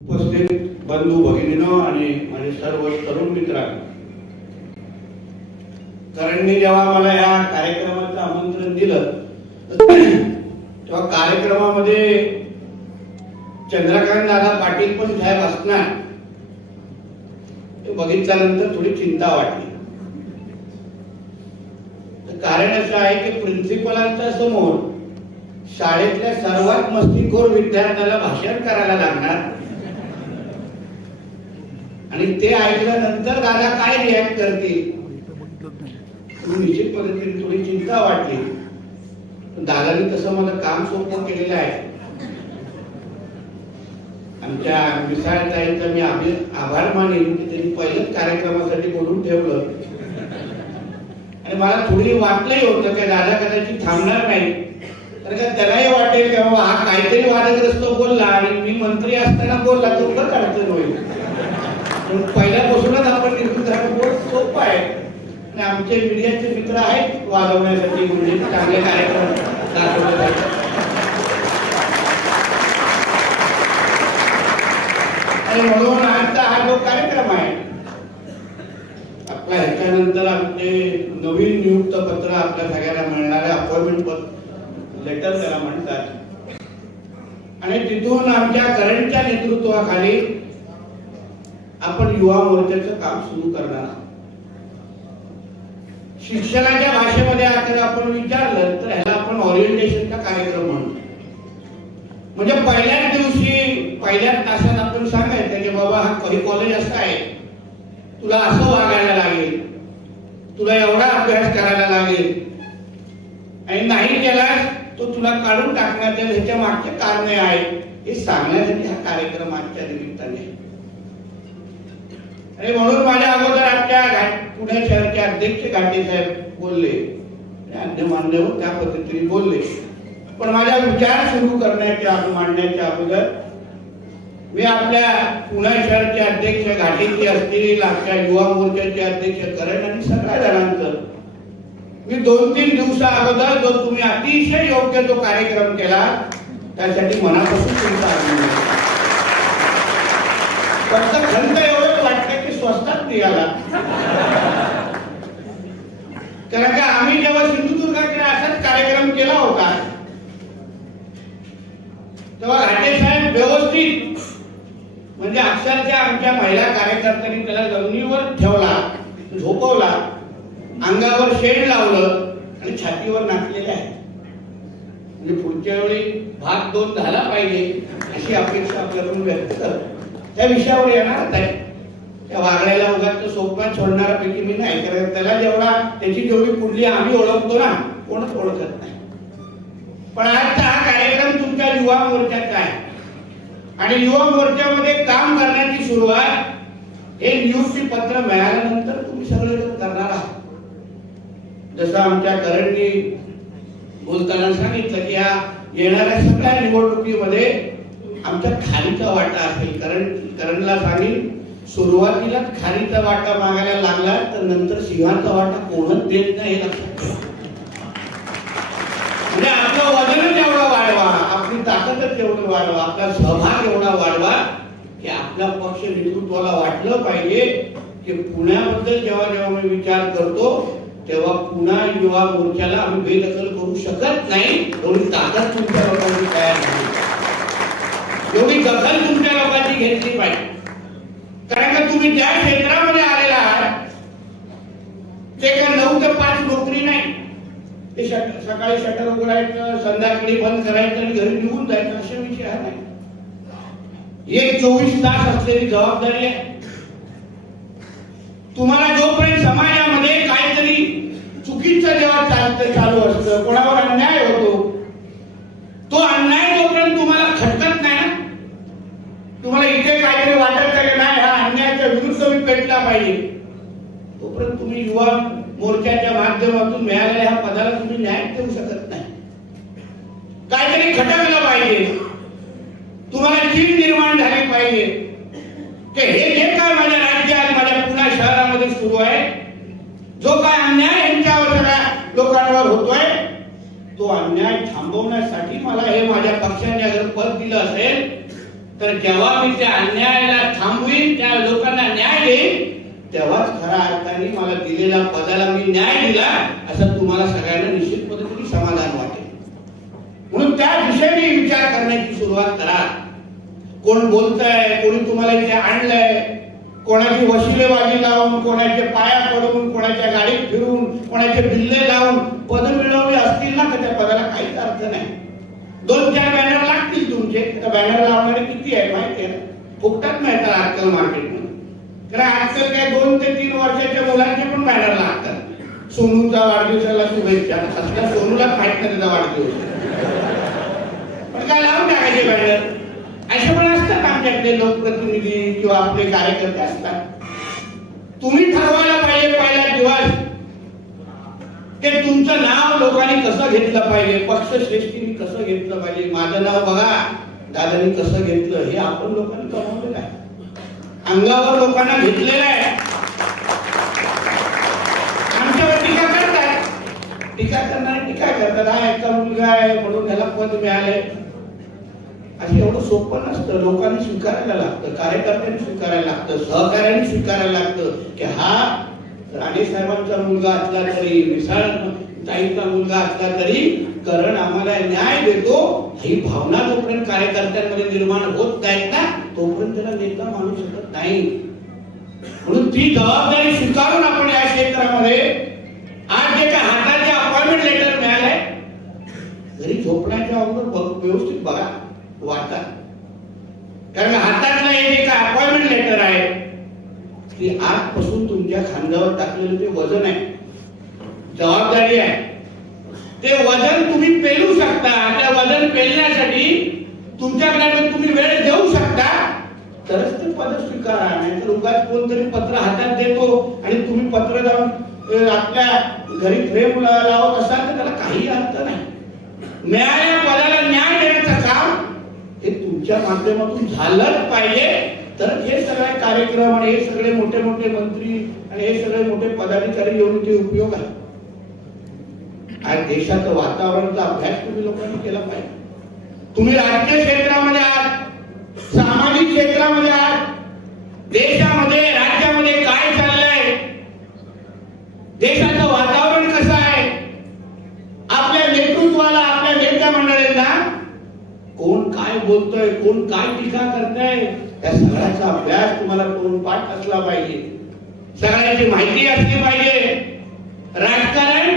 उपस्थित बंधू भगिनीनो आणि माझे सर्व तरुण मित्रांनो. करणनी जेव्हा मला या कार्यक्रमाचं आमंत्रण दिलं तेव्हा कार्यक्रमामध्ये चंद्रकांत दादा पाटील पण साहेब असणार. ते बघितल्यानंतर थोडी चिंता वाटली. कारण असं आहे की प्रिन्सिपलांच्या समोर शाळेतल्या सर्वात मस्तीखोर विद्यार्थ्याला भाषण करायला लागणार. आणि ते ऐकल्यानंतर दादा काय रिॲक्ट करतील? निश्चित पद्धतीने थोडी चिंता वाटली. दादानी तसं मला काम सोपं केलेलं आहे. आमच्या मिसाळताईंचा मी आभार मानेन की त्यांनी पहिल्याच कार्यक्रमासाठी बोलून ठेवलं. आणि मला थोडी वाटलंही होतं की दादा कदाचित थांबणार नाही. तर का त्यालाही वाटेल की बाबा हा काहीतरी वादग्रस्त बोलला आणि मी मंत्री असताना बोलला तर उगाच अडचण होईल. म्हणून पहिल्यापासूनच आपण निर्मित राहणं बहुत सोपं आहे. आणि आमचे मीडियाचे मित्र आहेत वाजवण्यासाठी म्हणजे चांगले कार्यक्रम दाखवण्यासाठी आणि म्हणून आजचा हा जो कार्यक्रम आहे आपल्या ह्याच्यानंतर आमचे नवीन नियुक्त पत्र आपल्या सगळ्यांना मिळणारे अपॉइंटमेंट पत्र लेटर त्याला म्हणतात. आणि तिथून आमच्या करंटच्या नेतृत्वाखाली आपण युवा मोर्चाचं काम सुरू करणार आहोत. शिक्षणाच्या भाषेमध्ये आता आपण विचारलं तर ह्याला आपण ओरिएंटेशनचा कार्यक्रम म्हणतो. म्हणजे पहिल्याच दिवशी पहिल्याच तासात आपण सांगायचं की बाबा हा काही कॉलेज असं आहे. तुला असं वागायला लागेल. तुला एवढा अभ्यास करायला लागेल. आणि नाही केलास तो तुला काढून टाकण्यात येईल ह्याच्या मागचे कारणे आहेत. हे सांगण्यासाठी हा कार्यक्रम आजच्या निमित्ताने आहे. आणि म्हणून माझ्या अगोदर आमच्या पुणे शहरचे अध्यक्ष घाटे साहेब बोलले. अन्य मान्यवर त्या पद्धतीने बोलले. पण माझा विचार सुरू करण्याच्या मांडण्याच्या अगोदर मी आपल्या पुणे शहरचे अध्यक्ष घाटीचे असतील आमच्या युवा मोर्चाचे अध्यक्ष करण आणि सगळ्या जणांचं मी दोन तीन दिवसा अगोदर जो तुम्ही अतिशय योग्य जो कार्यक्रम केला त्यासाठी मनापासून तुमचा अभिनंदन. फक्त खंत एवढंच वाटतं की स्वस्तात निघाला कारण का आम्ही जेव्हा सिंधुदुर्गाकडे असाच कार्यक्रम केला होता तेव्हा घाटे साहेब व्यवस्थित म्हणजे अक्षरशः आमच्या महिला कार्यकर्त्यांनी त्याला जमिनीवर ठेवला झोपवला अंगावर शेड लावलं आणि छातीवर नाचलेले आहे. म्हणजे पुढच्या वेळी भाग दोन झाला पाहिजे अशी अपेक्षा आपल्याकडून व्यक्त त्या विषयावर येणार आहे त्या वागण्याला उगाच सोडणारा पैकी मी नाही कारण त्याला जेवढा त्याची जेवढी कुठली आम्ही ओळखतो ना कोणच ओळखत नाही. पण आजचा हा कार्यक्रम तुमच्या युवा मोर्चाचा आहे. आणि युवा मोर्चामध्ये काम करण्याची सुरुवात हे नियुक्ती पत्र मिळाल्यानंतर तुम्ही सगळे करणार आहात. जसं आमच्या करंटी बोलताना सांगितलं की या येणाऱ्या सगळ्या निवडणुकीमध्ये आमच्या खालीचा वाटा असेल. करण करणला सांगेल सुरुवातीला खारीचा वाटा मागायला लागला तर नंतर सिंहाचा वाटा कोणच देत नाही हे लक्षात ठेवा. म्हणजे आपलं वजनच एवढा वाढवा आपली ताकदच एवढं वाढवा आपला सहभाग एवढा वाढवा की आपला पक्ष नेतृत्वाला वाटलं पाहिजे की पुण्याबद्दल जेव्हा जेव्हा मी विचार करतो तेव्हा पुन्हा युवा मोर्चाला आम्ही बेदखल करू शकत नाही एवढी ताकद तुमच्या लोकांची तयार झाली एवढी दखल तुमच्या लोकांची घेतली पाहिजे. कारण का तुम्ही ज्या क्षेत्रामध्ये आलेला आहात ते काय नऊ ते पाच नोकरी नाही. ते सकाळी शटर उघडायचं संध्याकाळी बंद करायचं आणि घरी निघून जायचं अशा विषय हा नाही एक चोवीस तास असलेली जबाबदारी आहे. तुम्हाला जोपर्यंत समाजामध्ये काहीतरी चुकीचं जेव्हा चालतं चालू असतं कोणावर अन्याय होतो तो अन्याय जोपर्यंत तुम्हाला खटकत नाही ना, तुम्हाला इथे काहीतरी वाटत आहे की नाही हा अन्यायाच्या विरुद्ध मी पेटला पाहिजे. तोपर्यंत तुम्ही युवा मोर्चाच्या माध्यमातून मिळालेल्या ह्या पदाला तुम्ही न्याय देऊ शकत नाही. काहीतरी खटकलं पाहिजे. तुम्हाला चीड निर्माण झाली पाहिजे. की हे जे काय माझ्या राज्यात माझ्या पुणे शहरामध्ये सुरू आहे जो काय अन्याय यांच्यावर सगळ्या लोकांवर होतोय तो अन्याय थांबवण्यासाठी मला हे माझ्या पक्षाने अगर पद दिलं असेल तर जेव्हा मी त्या अन्यायाला थांबवीन त्या लोकांना न्याय देईन तेव्हाच खऱ्या अर्थाने मला दिलेल्या पदाला मी न्याय दिला असं तुम्हाला सगळ्यांना निश्चित पद्धतीने समाधान वाटेल. म्हणून त्या दिशेने विचार करण्याची सुरुवात करा. कोण बोलतंय कोणी तुम्हाला इथे आणलंय कोणाची वशिलेबाजी लावून कोणाचे पाया पडून कोणाच्या गाडीत फिरून कोणाचे बिल्ले लावून पद मिळवले असतील ना तर त्या पदाला काहीच अर्थ नाही. दोन चार बॅनर लागतील तुमचे. आता बॅनर लावणारे किती आहे माहिती आहे? फुकटात मिळतात आजकाल मार्केटमध्ये कारण आजकाल काय दोन ते तीन वर्षाच्या मुलांचे पण बॅनर लागतात. सोनूचा वाढदिवसाला शुभेच्छा. असल्या सोनूला माहीत नाही त्याचा वाढदिवस. पण काय लावून टाकायचे बॅनर असे पण असतात आमच्याकडे लोकप्रतिनिधी किंवा आपले कार्यकर्ते असतात. तुम्ही ठरवायला पाहिजे पहिला दिवस. ते तुमचं नाव लोकांनी कसं घेतलं पाहिजे? पक्षश्रेष्ठीने कसं घेतलं पाहिजे? माझं नाव बघा. दादानी कसं घेतलं? हे आपण लोकांनी कमावलेलं आहे. अंगावर लोकांना घेतलेलं आहे. आमच्यावर टीका करतात टीका करणारे टीका करतात. हा याचा मुलगा आहे म्हणून त्याला पद मिळाले. असं एवढं सोपं नसतं. लोकांनी स्वीकारायला लागतं. कार्यकर्त्यांनी स्वीकारायला लागतं. सहकार्याने स्वीकारायला लागतं की हा राणे साहेबांचा मुलगा असला तरी मिसाळ ताईचा मुलगा असला तरी करण आम्हाला न्याय देतो. ही भावना जोपर्यंत कार्यकर्त्यांमध्ये निर्माण होत नाहीत ना तोपर्यंत त्याला नेता मानू शकत नाही. म्हणून ती जबाबदारी स्वीकारून आपण या क्षेत्रामध्ये आज जे काय हाताचे अपॉइंटमेंट लेटर मिळालंय घरी झोपण्याच्या अगोदर बघ- व्यवस्थित बघा वाचा. कारण हातातला हे जे काय अपॉइंटमेंट लेटर आहे. की आजपासून तुमच्या खांद्यावर टाकलेलं ते वजन आहे जबाबदारी आहे ते वजन तुम्ही पेलू शकता. त्या वजन पेलण्यासाठी तुमच्याकडे तुम्ही वेळ देऊ शकता तरच ते पद स्वीकारा. नाहीतर उगाच कोणतरी पत्र हातात देतो आणि तुम्ही पत्र जाऊन आपल्या घरी फ्रेम लावत असाल तर त्याला काही अर्थ नाही. न्याय पदाला न्याय देण्याचं काम हे तुमच्या माध्यमातून झालंच पाहिजे. तर हे सगळे कार्यक्रम आणि हे सगळे मोठे मोठे मंत्री आणि हे सगळे मोठे पदाधिकारी येऊन ते उपयोग आहे आणि देशाचं वातावरणाचा अभ्यास तुम्ही लोकांनी केला पाहिजे. तुम्ही राजकीय क्षेत्रामध्ये आहात सामाजिक क्षेत्रामध्ये आहात देशामध्ये राज्यामध्ये काय चाललंय? देशाचं वातावरण कसं आहे? आपल्या नेतृत्वाला आपल्या नेत्या मंडळींना कोण काय बोलतोय कोण काय टीका करताय? त्या सगळ्याचा अभ्यास तुम्हाला करून पाठ असला पाहिजे? सगळ्याची माहिती असली पाहिजे. राजकारण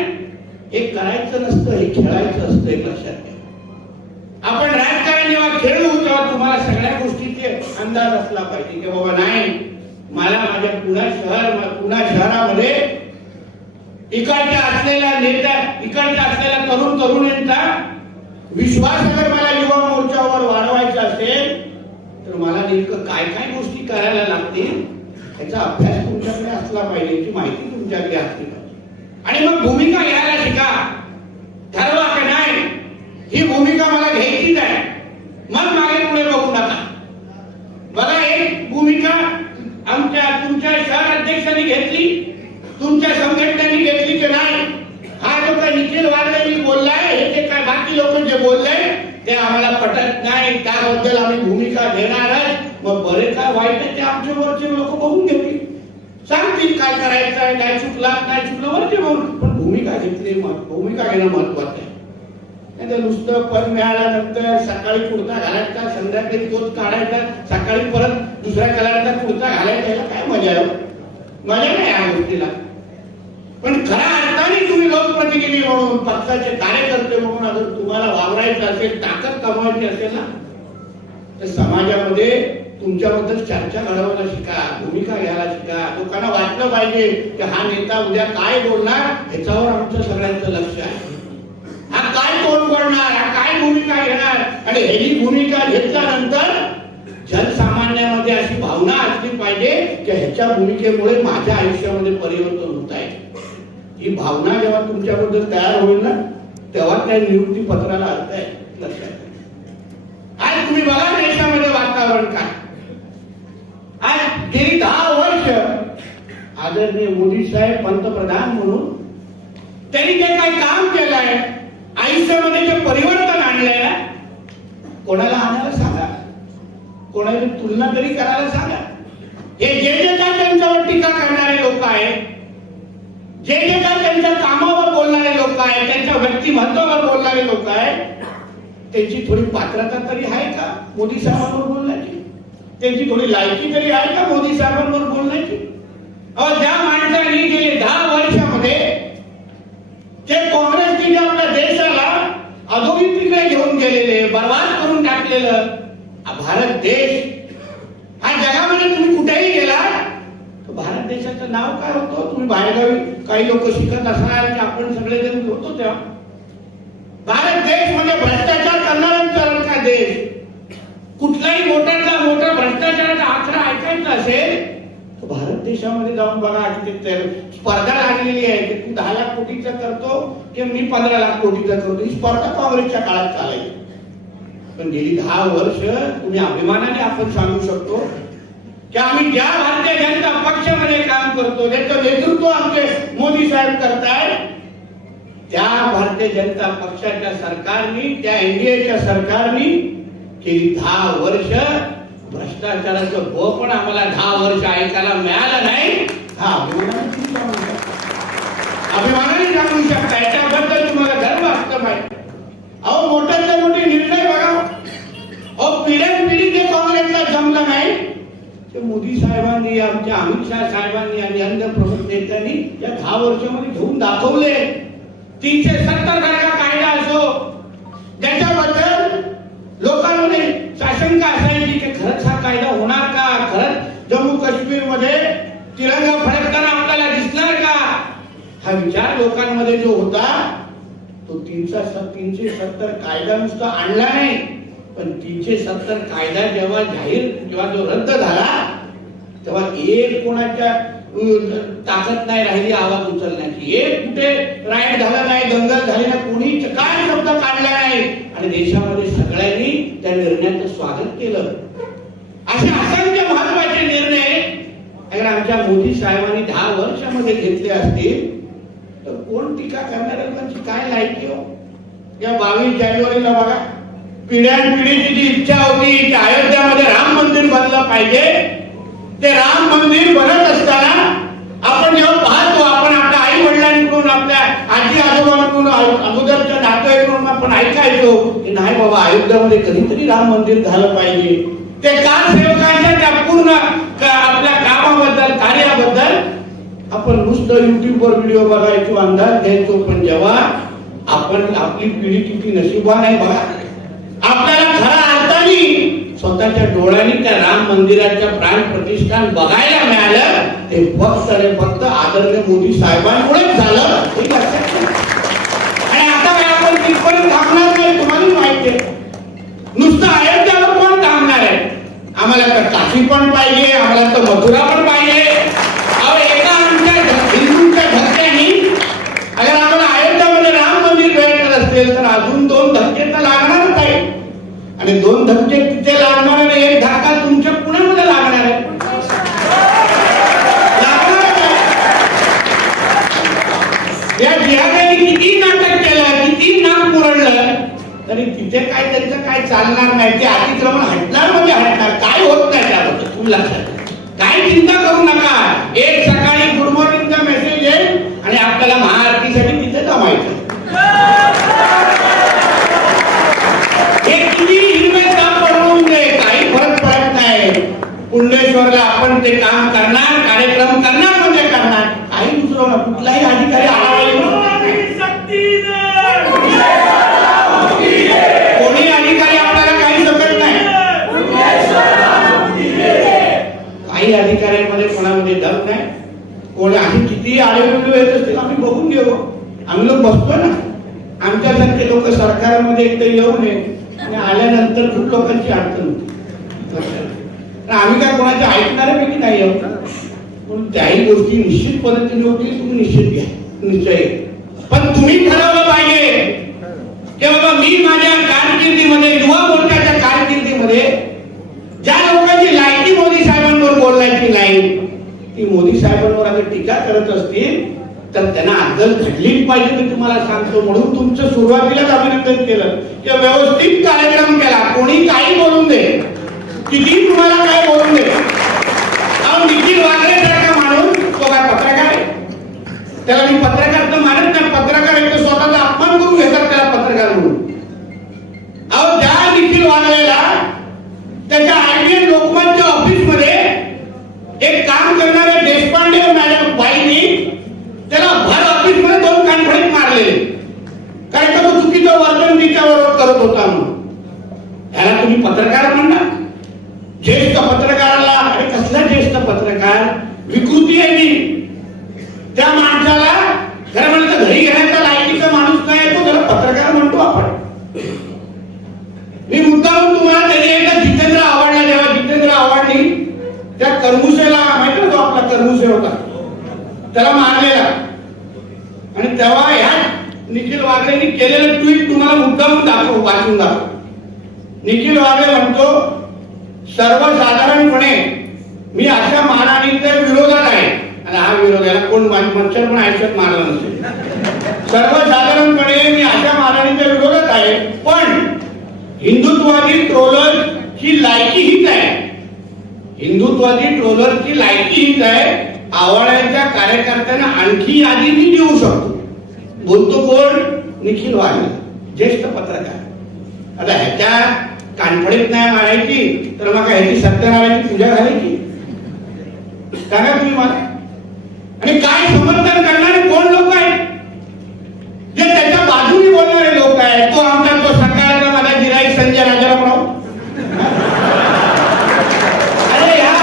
हे करायचं नसतं हे खेळायचं असतं एक लक्षात घ्या. आपण राजकारण जेव्हा खेळू तेव्हा तुम्हाला सगळ्या गोष्टीचे अंदाज असला पाहिजे की बाबा नाही मला माझ्या पुणा शहर पुणा शहरामध्ये इकडच्या असलेल्या नेत्या इकडच्या असलेल्या तरुण तरुणींचा विश्वास अगर मला युवा मोर्चावर वाढवायचा असेल तर मला नेमकं काय काय गोष्टी करायला लागतील याचा अभ्यास तुमच्याकडे असला पाहिजे याची माहिती तुमच्याकडे असली पाहिजे. आणि मग भूमिका घ्यायला शिका. ठरवा की नाही? ही भूमिका मला घ्यायचीच आहे मग मागे पुढे बघू नका. बघा एक भूमिका आमच्या तुमच्या शहर अध्यक्षांनी घेतली. तुमच्या संघटनेने घेतली की नाही? हा जो काही निखिल वाढलेली बोललाय हे जे काय बाकी लोक जे बोलले ते वाटत नाही. त्याबद्दल आम्ही भूमिका घेणारच मग बरे काय वाईट आहे ते आमच्या वरचे लोक बघून घेतील. सांगतील काय करायचं आहे काय चुकला काय चुकलं वरचे बघून. पण भूमिका घेतली भूमिका घेणं महत्वाचं आहे. नाही तर नुसतं पण मिळाल्यानंतर सकाळी कुर्ता घालायचा संध्याकाळी तोच काढायचा सकाळी परत दुसऱ्या कलरचा कुर्ता घालायचा काय मजा आहे? मजा नाही या गोष्टीला. पण खऱ्या अर्थाने तुम्ही लोकप्रतिनिधी म्हणून पक्षाचे कार्यकर्ते म्हणून अगर तुम्हाला वावरायचं असेल ताकद कमवायची असेल ना तर समाजामध्ये तुमच्याबद्दल चर्चा घडवायला शिका भूमिका घ्यायला शिका. लोकांना वाटलं पाहिजे की हा नेता उद्या काय बोलणार ह्याच्यावर आमचं सगळ्यांचं लक्ष आहे. हा काय तोंड करणार हा काय भूमिका घेणार? आणि ह्याची भूमिका घेतल्यानंतर जनसामान्यामध्ये अशी भावना असली पाहिजे की ह्याच्या भूमिकेमुळे माझ्या आयुष्यामध्ये परिवर्तन होत आहे. ही भावना जेव्हा तुमच्याबद्दल तयार होईल ना तेव्हा त्या निवृत्ती पत्राला अर्थ आहे लक्षात आज तुम्ही बघा देशामध्ये वातावरण काय. आज गेली दहा वर्ष आदरणीय मोदी साहेब पंतप्रधान म्हणून त्यांनी जे काही काम केलंय आयुष्यामध्ये जे परिवर्तन आणलंय कोणाला आणायला सांगा? कोणाची तुलना तरी करायला सांगा? हे जे जे काय त्यांच्यावर टीका करणारे लोक आहेत जे जे काय त्यांच्या कामावर बोलणारे लोक आहेत त्यांच्या व्यक्तिमत्वावर बोलणारे लोक आहेत त्यांची थोडी पात्रता तरी आहे का? मोदी साहेबांवर बोलण्याची? त्यांची थोडी लायकी तरी आहे का मोदी साहेबांवर बोलण्याची? अहो ज्या माणसांनी गेले दहा वर्षामध्ये जे काँग्रेसने जे आपल्या देशाला अधोगतीकडे घेऊन गेलेले बर्बाद करून टाकलेलं भारत देश. हा जगामध्ये तुम्ही कुठेही गेला देशाचं नाव काय होतं? तुम्ही बाहेरगावी काही लोक शिकत असाल की आपण सगळेजण होतो तेव्हा. भारत देश म्हणजे भ्रष्टाचार करणारा का देश? कुठलाही मोठ्यातला मोठा भ्रष्टाचाराचा आकडा ऐकायचा असेल तर भारत देशामध्ये जाऊन बघा की स्पर्धा लागलेली आहे की तू दहा लाख कोटीचा करतो की मी पंधरा लाख कोटीचा करतो. ही स्पर्धा काँग्रेसच्या काळात चालायची. पण गेली दहा वर्ष तुम्ही अभिमानाने आपण सांगू शकतो की आम्ही ज्या भारतीय जनता पक्षामध्ये काम करतो ज्याचं नेतृत्व आमचे मोदी साहेब करतायत त्या भारतीय जनता पक्षाच्या सरकारनी त्या एनडीएच्या सरकारनी गेली दहा वर्ष भ्रष्टाचाराचं भो पण आम्हाला दहा वर्ष ऐकायला मिळालं नाही. हा अभिमानाने सांगू शकता. शकता याच्याबद्दल तुम्हाला धर्म असतं माहिती अहो मोठ्यातले मोठे निर्णय बघा. अहो पिढ्यान पिढी ते काँग्रेसला जमलं नाही. ते मोदी साहेबांनी आमच्या अमित शाह साहेबांनी आणि अन्य प्रमुख नेत्यांनी या दहा वर्षामध्ये घेऊन दाखवले. तीनशे सत्तर सारखा कायदा असो. ज्याच्याबद्दल लोकांमध्ये शासनका असायची की खरंच हा कायदा होणार का? खरंच जम्मू काश्मीरमध्ये तिरंगा फडकताना आपल्याला दिसणार का? हा विचार लोकांमध्ये जो होता तो तीनशे तीनशे सत्तर कायदा नुसता आणला नाही. पण तीनशे सत्तर कायदा जेव्हा जाहीर जेव्हा जो रद्द झाला तेव्हा एक कोणाच्या ताकद नाही राहिली आवाज उचलण्याची. एक कुठे राईट झाला नाही दंगल झाली नाही कोणी काय शब्द काढला नाही. आणि देशामध्ये सगळ्यांनी त्या निर्णयाचं स्वागत केलं. असे असंख्य महत्त्वाचे निर्णय अगर आमच्या मोदी साहेबांनी दहा वर्षामध्ये घेतले असतील तर कोण टीका करणाऱ्या लोकांची काय लायकी हो? या बावीस जानेवारीला बघा. पिढ्यान पिढीची जी इच्छा होती की अयोध्यामध्ये राम मंदिर बनलं पाहिजे. ते राम मंदिर बनत असताना आपण जेव्हा पाहतो आपण आपल्या आई वडिलांकडून आपल्या आजी आजोबांकडून अगोदरच्या नातेवाईकडून आपण ऐकायचो की नाही बाबा अयोध्यामध्ये कधीतरी राम मंदिर झालं पाहिजे. ते कारसेवकांच्या त्या पूर्ण आपल्या कामाबद्दल कार्याबद्दल आपण नुसतं युट्यूबवर व्हिडिओ बघायचो अंदाज घ्यायचो पण जेव्हा आपण आपली पिढी किती नशिबान आहे बघा. आपल्याला खरा अर्थाने स्वतःच्या डोळ्यांनी त्या राम मंदिराच्या प्राण प्रतिष्ठान बघायला मिळालं ते फक्त आणि फक्त आदरणीय मोदी साहेबांमुळेच झालं. हे लक्षात आणि आता काय आपण तिथपर्यंत थांबणार नाही तुम्हाला माहिती नुसतं अयोध्यावर कोण थांबणार आहे? आम्हाला तर काशी पण पाहिजे आम्हाला तर मथुरा पण पाहिजे. हिंदूंच्या धक्क्यानी अगर आम्हाला अयोध्यामध्ये राम मंदिर भेटत असेल तर अजून दोन धक्के तर लागणारच आहे आणि दोन धक्के तिथे लागणार आणि एक धक्का तुमच्या पुण्यामध्ये लागणार आहे. या जिहाद्याने किती नाटक केलं किती नाक पुरडलं तरी तिथे काय त्यांचं काय चालणार नाही. ते अतिक्रमण हटणार म्हणजे हटणार. काय होत नाही त्याबद्दल? तुम्ही लक्षात काय चिंता करू नका. एक किती हिरवे काम बनवून दे काही फरक पडत नाही. पुंडेश्वरला आपण ते काम करणार, कार्यक्रम करणार म्हणजे करणार. काही दुसरं कुठलाही अधिकारी कोणी अधिकारी आपल्याला काही शकत नाही. काही अधिकाऱ्यांमध्ये कोणामध्ये दम नाही. कोणी आम्ही किती आडेवेगळे येत असतील, आम्ही बघून घेऊ. आम्ही लोक बसतो ना. आमच्यासारखे लोक सरकारमध्ये एकतर येऊ नये. नंतर खूप लोकांची अडचण होती. आम्ही काय कोणाच्या ऐकणाऱ्यापैकी नाही आहोत. पण त्याही गोष्टी निश्चित पद्धतीने होतील तुम्ही निश्चित घ्या. निश्चय. पण तुम्ही ठरवलं पाहिजे. की बाबा मी माझ्या कारकिर्दीमध्ये युवा मोर्चाच्या कारकिर्दीमध्ये ज्या लोकांची लायकी मोदी साहेबांवर बोलण्याची नाही ती मोदी साहेबांवर अगर टीका करत असतील. तर त्यांना अद्दल घडलीच पाहिजे मी तुम्हाला सांगतो. म्हणून तुमचं सुरुवातीलाच अभिनंदन केलं. की व्यवस्थित कार्यक्रम केला. कोणी काही बोलून दे. किती तुम्हाला काय बोलून दे. अहो निखिल वागरे सारखा माणूस तो काय पत्रकार आहे. त्याला मी पत्रकार तर मानत नाही पत्रकार एक तर स्वतःचा अपमान करून घेतात त्याला पत्रकार म्हणून अहो ज्या निखिल वागलेला त्याच्या आयबीएन लोकमतच्या ऑफिसमध्ये एक काम करणारे देशपांडे मॅडम बाईंनी त्याला भर ऑफिसमध्ये दोन कानफडीत मारलेले कारण का तो चुकीचं वर्तन तिच्याबरोबर करत होता म्हणून ह्याला तुम्ही पत्रकार म्हणणार ज्येष्ठ पत्रकाराला अरे कसला ज्येष्ठ पत्रकार? विकृती आहे मी त्या माणसाला खरं म्हणलं घरी घेण्याचा लायकीचा माणूस नाही तो त्याला पत्रकार म्हणतो आपण. मी मुद्दाम तुम्हाला त्याने एकदा जितेंद्र आवडला जेव्हा जितेंद्र आवडली त्या करमुसेला माहिती ना तो आपला करमुसे होता? त्याला मारलेला. आणि तेव्हा ह्या निखिल वागलेनी केलेलं ट्विट तुम्हाला मुद्दाम दाखव वाचून दाखव. निखिल वागले म्हणतो सर्वसाधारणपणे मी अशा मानहानीच्या विरोधात आहे. आणि हा विरोध याला कोण मच्छर पण आयुष्यात मारला नसेल. सर्वसाधारणपणे मी अशा मानहानीच्या विरोधात आहे पण हिंदुत्वादी ट्रोलर ही लायकी हीच आहे. हिंदुत्वादी ट्रोलरची लायकी हीच आहे आवाळ्यांच्या कार्यकर्त्यांना आणखी यादी मी देऊ शकतो. बोलतो कोण? निखिल वाघ ज्येष्ठ पत्रकार. आता ह्याच्या कानफडीत नाही मारायची तर मग ह्याची सत्यनारायणची पूजा घालायची सांगा तुम्ही मला? आणि काय समर्थन करणारे कोण लोक आहेत जे त्याच्या बाजूने बोलणारे लोक आहेत तो आमचा तो सकाळचा माझा गिराईक संजय राजाराम राऊत अरे या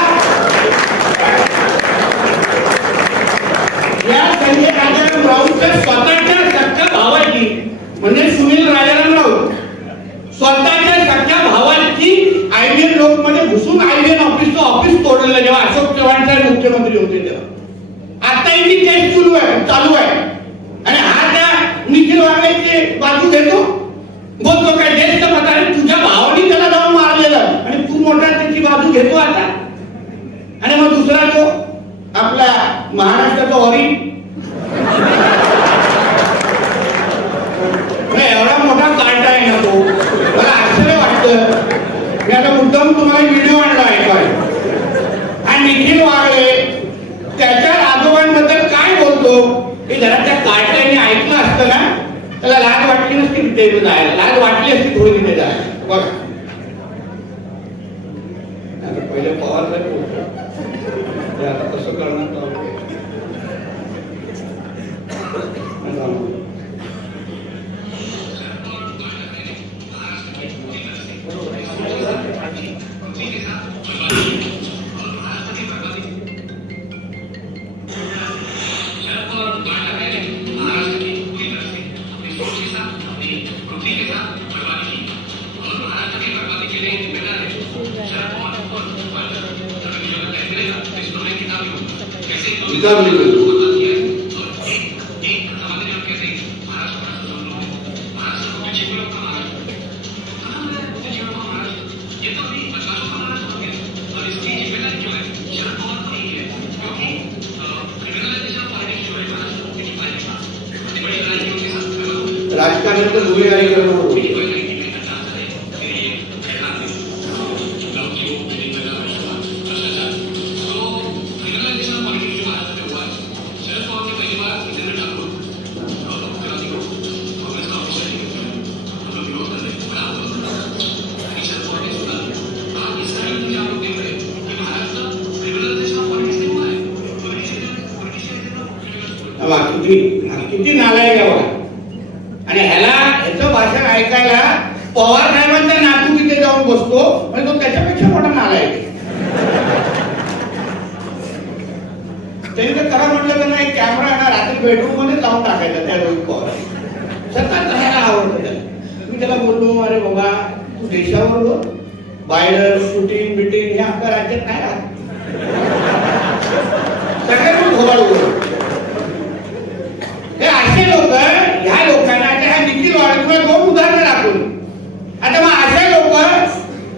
या संजय राजाराम राऊतच्या स्वतःच्या सख्या भावाची म्हणजे सुनील राजाराम राऊत स्वतःच्या सख्या भावाची आयबीएन लोक मध्ये घुसून आयबीएन ऑफिसचं ऑफिस तोडलेलं जेव्हा अशोक चव्हाण साहेब मुख्यमंत्री होते तेव्हा आता ती केस सुरू आहे चालू आहे आणि हा त्या निखिल वागण्याची बाजू घेतो बोलतो काय ज्येष्ठ पत्रकार तुझ्या भावाने त्याला जाऊन मारलेलं आणि तू मोठा त्याची बाजू घेतो आता आणि मग दुसरा तो आपला महाराष्ट्राचा वरी नाही, एवढा मोठा कार्ट आहे ना तो मला आश्चर्य वाटतं मी आता पण व्हिडिओ आणला ऐकाय आणि निखिल वागळे त्याच्या आजोबांबद्दल काय बोलतो हे जरा त्या काट्याने ऐकलं असतं ना त्याला लाज वाटली नसती तिथे जायला. लाज वाटली असती थोडी तिथे जायला. बघा. राजकारणात तर गुन्हेगारी करणं बेडरूममध्ये लावून टाकायचा त्या रोहित पवार सतत राहायला आवडतं त्याला. मी त्याला बोललो अरे बाबा तू देशावर बोल. बायडर शूटिंग बिटिंग हे आपल्या राज्यात नाही राहत. सगळ्यांना घोबाळ बोल हे असे लोक ह्या लोकांना आता ह्या निखिल वाडकर दोन उदाहरणं दाखवली आता मग असे लोक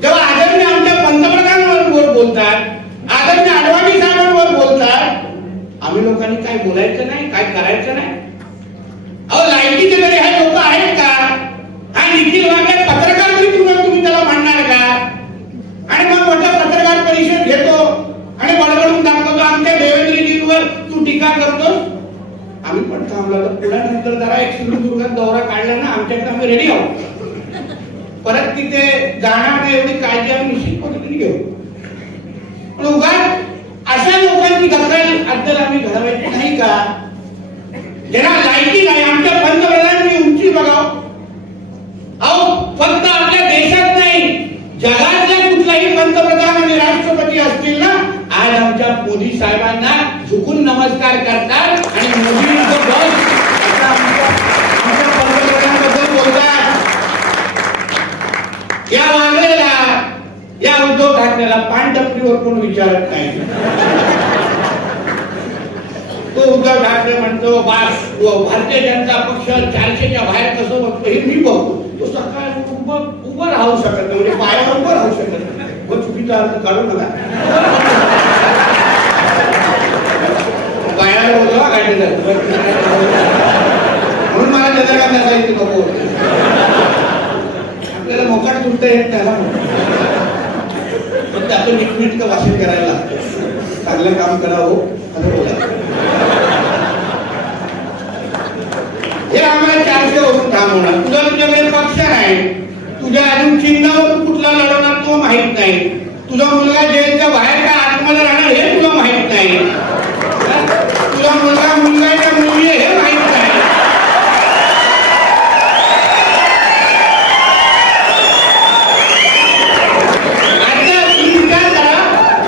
जेव्हा आदरणीय आमच्या पंतप्रधानांवर बोलतात आदरणीय अडवाणी साहेबांवर बोलतात आम्ही लोकांनी काय बोलायचं नाही. काय करायचं नाही? अहो लायकीचे तरी हे लोक आहेत का? हा निखिल वागले पत्रकार तरी तुम्ही त्याला म्हणणार का? आणि मग म्हटलं पत्रकार परिषद घेतो आणि बडबडून दाखवतो आमच्या देवेंद्रजींवर तू टीका करतो. आम्ही पटका आम्हाला पुन्हा नंतर जरा एक सिंधुदुर्गात दौरा काढला ना आमच्याकडे आम्ही रेडी आहोत. परत तिथे जाणार नाही एवढी काळजी आम्ही निश्चित पद्धतीने घेऊ. पण उगाच अशा लोकांची दखल अद्दल आम्ही घडवायची नाही का? ज्यांना लायकी नाही आमच्या पंतप्रधानांची उंची बघाव अहो फक्त आपल्या देशात नाही जगातल्या कुठलाही पंतप्रधान आणि राष्ट्रपती असतील ना आज आमच्या मोदी साहेबांना झुकून नमस्कार करतात आणि मोदी बस आमच्या पंतप्रधानांबद्दल बोलतात. या वागलेला या उद्धव ठाकरेला पानटपरीवर कोण विचारत नाही? तो उद्धव ठाकरे म्हणतो भारतीय जनता पक्ष चारशेच्या बाहेर कसं बघतो हे मी बघतो. तो सकाळ उभं उभं राहू शकत नाही म्हणजे पायावर उभं राहू शकत नाही. मग चुकीचा अर्थ काढू नका पायावर होतो गाडी म्हणून मला चंद्रकांत असायची नको आपल्याला मोकाट तुटता येत त्याला पण त्यातून एक मिनिट भाषण करायला लागतं? चांगलं काम करावं हो असं बोला हे आम्हाला चारशे वरून थांबवणार तुझा तुझ्याकडे पक्ष नाही तुझ्या अजून चिन्हावर तू कुठला लढवणार तो माहीत नाही. तुझा मुलगा जेलच्या बाहेर का आतमध्ये राहणार हे तुला माहीत नाही हा? तुझा मुलगा मुलगा आहे का मुलगी आहे हे माहीत नाही आता तुम्ही विचार करा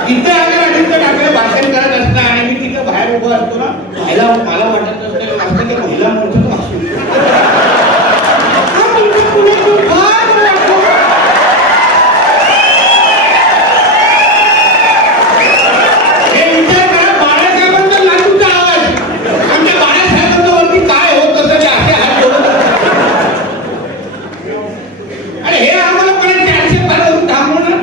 इथे अगर आदित्य ठाकरे भाषण करत असता आणि मी तिथे बाहेर उभा असतो ना महिला मला वाटत असतं असतं की महिला मोर्चाचं भाषण हा तुमच्या पुण्यातून फार वाटतो. हे विचार करा बाळासाहेबांचा लाटूचा आवाज आमच्या बाळासाहेबांच्या वरती काय होत असं ते असे हात जोडत असतात. आणि हे आम्हाला परत चारशे पारावरून थांबवणार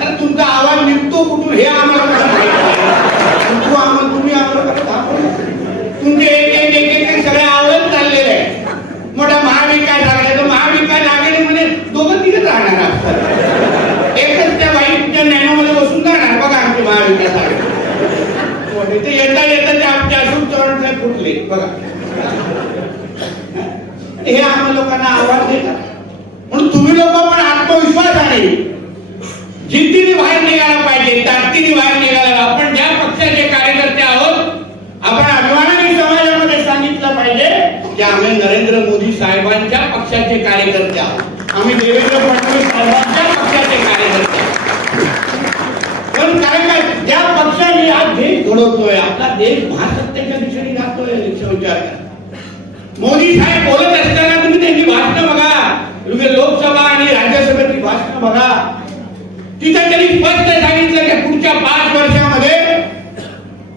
अरे तुमचा आवाज निघतो कुठून हे आम्हाला कसं माहीत नाही. तू आम्हाला तुम्ही आम्हाला कसं थांबवणार तुमचे एक एक एक एक एक सगळे आवाज चाललेले आहे मोठा महाविकास आघाडी तर महाविकास आघाडीमध्ये दोघं तिघच राहणार असतात एकच त्या बाईकच्या नॅनोमध्ये बसून जाणार बघा आमची महाविकास आघाडी ते येता येता ते आमच्या अशोक चव्हाण साहेब फुटले बघा हे आम्हा लोकांना आवाज देतात म्हणून तुम्ही लोक पण आत्मविश्वासाने जिद्दीने बाहेर निघायला पाहिजे ताकदीने बाहेर निघायला आपण ज्या पक्षाचे कार्यकर्ते आहोत आपण अभिमानाने समाजामध्ये सांगितलं पाहिजे की आम्ही नरेंद्र मोदी साहेबांच्या पक्षाचे कार्यकर्ते आहोत आम्ही देवेंद्र फडणवीस सर्वांच्या पक्षाचे कार्यकर्ते पण काय काय ज्या पक्षाने आज देश घडवतोय आपला देश महासत्तेच्या दिशेने जातोय विचार करा. मोदी साहेब बोलत असताना तुम्ही त्यांची भाषणं बघा. तुम्ही लोकसभा आणि राज्यसभेची भाषणं बघा. तिथं त्यांनी स्पष्ट सांगितलं की पुढच्या पाच वर्षामध्ये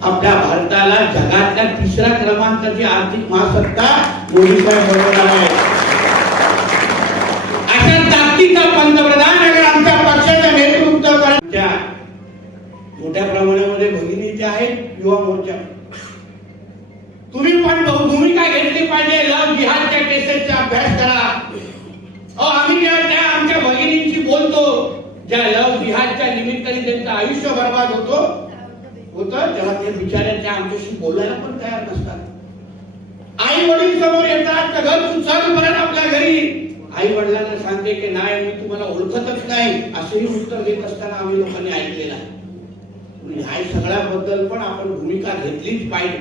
आपल्या भारताला जगातल्या तिसऱ्या क्रमांकाची आर्थिक महासत्ता मोदी साहेब बनवणार आहे पाहिजे. लव जिहादच्या केसेसचा अभ्यास करा. अहो आम्ही ज्या त्या आमच्या भगिनींशी बोलतो ज्या लव जिहादच्या निमित्ताने त्यांचं आयुष्य बर्बाद होतो होतं तेव्हा ते बिचारे त्या आमच्याशी बोलायला पण तयार नसतात. आई वडील समोर येतात तर घर सुचारू परत आपल्या घरी. आई वडिलांना सांगते की नाही मी तुम्हाला ओळखतच नाही. असंही उत्तर देत असताना आम्ही लोकांनी ऐकलेलं आहे. ह्या सगळ्याबद्दल पण आपण भूमिका घेतलीच पाहिजे.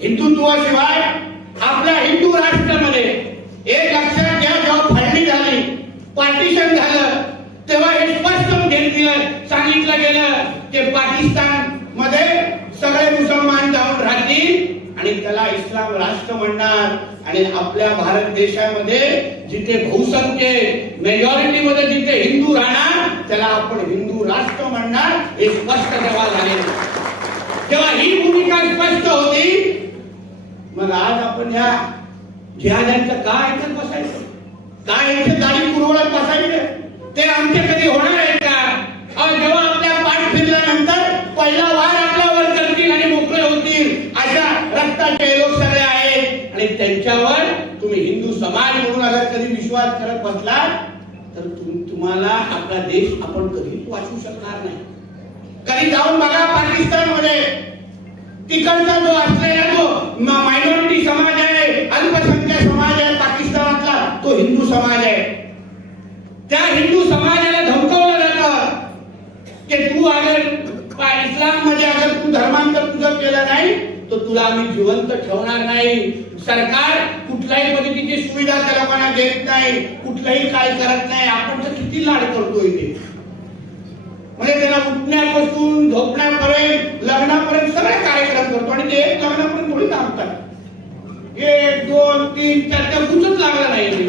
हिंदुत्वाशिवाय आपल्या हिंदू राष्ट्रामध्ये एक लक्षात घ्या जेव्हा फाळणी झाली पार्टिशन झालं तेव्हा हे स्पष्ट म्हणजे घेतलं सांगितलं गेलं की पाकिस्तानमध्ये सगळे मुसलमान जाऊन राहतील आणि त्याला इस्लाम राष्ट्र म्हणणार. आणि आपल्या भारत देशामध्ये जिथे बहुसंख्य मेजॉरिटी मध्ये जिथे हिंदू राहणार त्याला आपण हिंदू राष्ट्र म्हणणार हे स्पष्ट तेव्हा झाले तेव्हा ही भूमिका स्पष्ट होती मग आज आपण ह्या जिहाद्यांचं का ऐकत बसायचं? काय यांची गाडी पुरवळत बसायचं? ते आमचे कधी होणार आहे का? अहो, जेव्हा आपल्या पाठ फिरल्यानंतर पहिला वार आपल्यावर करतील आणि मोकळे होतील. अशा रक्ताचे लोक सगळे आहेत. आणि त्यांच्यावर तुम्ही हिंदू समाज म्हणून अगर कधी विश्वास करत बसला तर तुम्हाला आपला देश आपण कधीच वाचू शकणार नाही. कधी जाऊन बघा पाकिस्तानमध्ये तिकडचा जो असलेला जो मायनॉरिटी समाज आहे अल्पसंख्याक समाज आहे पाकिस्तानातला तो हिंदू समाज आहे. त्या हिंदू समाजाला धमकवलं जातं की तू अगर इस्लाममध्ये अगर तू धर्मांतर तुझं केलं नाही तर तुला आम्ही जिवंत ठेवणार नाही. सरकार कुठल्याही पद्धतीची सुविधा त्या लोकांना देत नाही कुठलंही काय करत नाही. आपण तर किती लाड करतो इथे. म्हणजे त्याला उठण्यापासून झोपण्यापर्यंत लग्नापर्यंत सगळे कार्यक्रम करतो. आणि ते एक लग्नापर्यंत थोडी थांबतात. एक दोन तीन चार त्या कुठंच लागला नाही.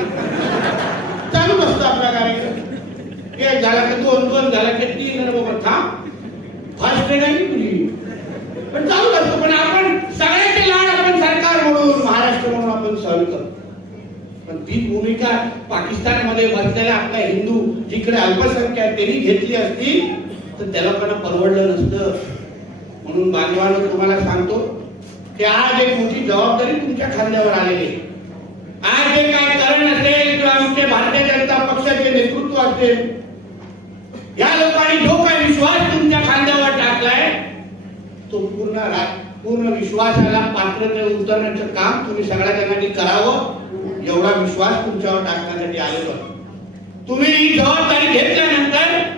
चालू असतो आपला कार्यक्रम. एक झाला की दोन दोन झाला की तीन आणि बाबा थांब. फास्ट ट्रेन आहे तुझी पण चालू असतो. पण आपण सगळ्याचे लाड आपण सरकार म्हणून महाराष्ट्र म्हणून आपण सहन करतो. पण ती भूमिका पाकिस्तानमध्ये बसलेल्या आपल्या हिंदू जिकडे अल्पसंख्याक त्यांनी घेतली असती तर त्या लोकांना परवडलं नसतं. म्हणून बांधवानं तुम्हाला सांगतो की आज एक मोठी जबाबदारी तुमच्या खांद्यावर आलेली आहे. आज जे काय कारण असेल किंवा आमचे भारतीय जनता पक्षाचे नेतृत्व असेल या लोकांनी जो काही विश्वास तुमच्या खांद्यावर टाकलाय तो पूर्ण पूर्ण विश्वासाला पात्रते उतरण्याचं काम तुम्ही सगळ्या जणांनी करावं एवढा विश्वास तुमच्यावर टाकण्यासाठी आलेलो तुम्ही ही जबाबदारी घेतल्यानंतर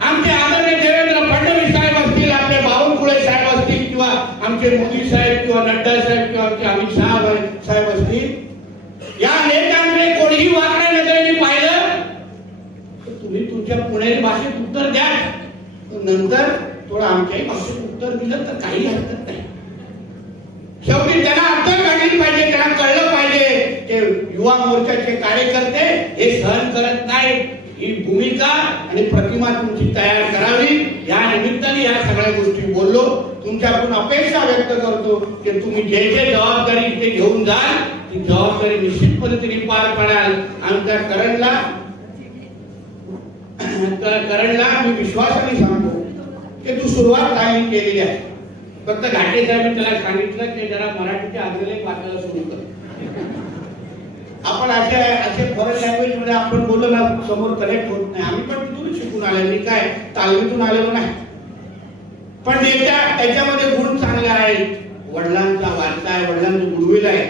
आमचे आदरणीय देवेंद्र फडणवीस साहेब असतील आपले बावनकुळे साहेब असतील किंवा आमचे मोदी साहेब किंवा नड्डा साहेब किंवा आमचे अमित शहा साहेब असतील या नेत्यांकडे कोणीही वाकड्या नजरेने पाहिलं तर तुम्ही तुमच्या पुणेरी भाषेत उत्तर द्या नंतर थोडं आमच्याही भाषेत उत्तर दिलं तर काही हरकत नाही. शेवटी त्यांना अर्थात काढली पाहिजे त्यांना कळलं पाहिजे ते युवा मोर्चाचे कार्यकर्ते हे सहन करत नाही ही भूमिका आणि प्रतिमा तुमची तयार करावी. या निमित्ताने या सगळ्या गोष्टी बोललो. तुमच्याकडून अपेक्षा व्यक्त करतो की तुम्ही जे जे जबाबदारी इथे घेऊन जाल ती जबाबदारी निश्चित पद्धतीने पार पाडाल. आमच्या करणला करणला मी विश्वासाने सांगतो की तू सुरुवात काय केलेली आहे. फक्त घाटे साहेबांनी त्याला सांगितलं की जरा मराठीच्या अग्रलेख वाचायला सुरू कर. आपण असे असे फॉरेन लँग्वेजमध्ये आपण बोललो ना समोर कनेक्ट होत नाही. आम्ही पण तिथून शिकून आले. मी काय तालमीतून आलेलो नाही. पण त्याच्या त्याच्यामध्ये गुण चांगले आहेत वडिलांचा वारसा आहे वडिलांचं गुडविल आहे.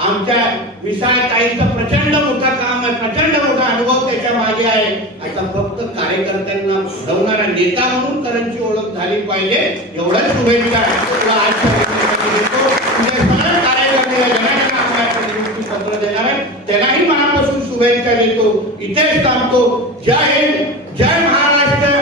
आमच्या विसाळ ताईचा प्रचंड मोठा काम आहे प्रचंड मोठा अनुभव त्याच्यामागे आहे. आता फक्त कार्यकर्त्यांना घडवणारा नेता म्हणून करणची ओळख झाली पाहिजे. एवढ्याच शुभेच्छा. त्यालाही मनापासून शुभेच्छा देतो. इथेच थांबतो. जय हिंद जय महाराष्ट्र